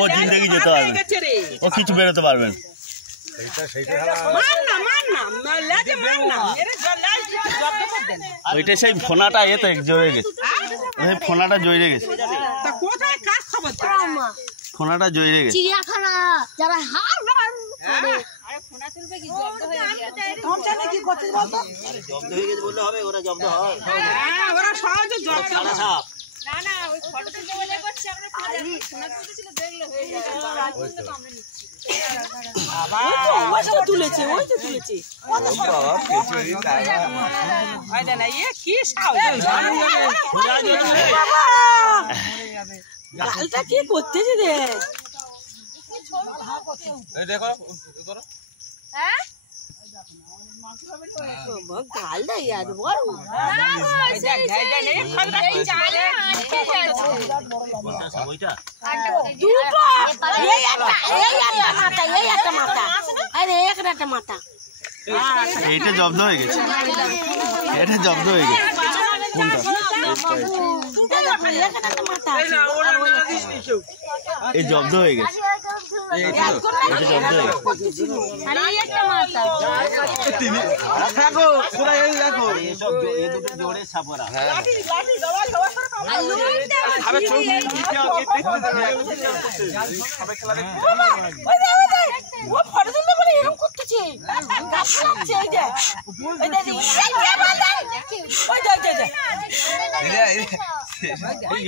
ও জিন্দেগি যেতে পারবে, ও কিছু বেরোতে পারবে না। ওইটা সেই ফোনাটা এতে জড়ে গেছে, ফোনাটা জড়ে গেছে, ফোনাটা জড়ে গেছে। চিড়িয়াখানা যারা তুলেছে গালটা কি করতেছে রে? দেখো গালটা ইয়াদ বড় মাথা এটা জব্দ হয়ে গেছে, এটা জব্দ হয়ে গেছে। এই জব্দ হয়ে গেছে,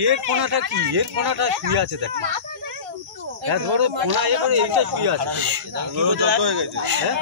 এর কোনাটা কি, এর কোনাটা শুয়ে আছে দেখ, ধরো কোনা এ করে এইটা শুয়ে আছে, জব্দ হয়ে গেছে। হ্যাঁ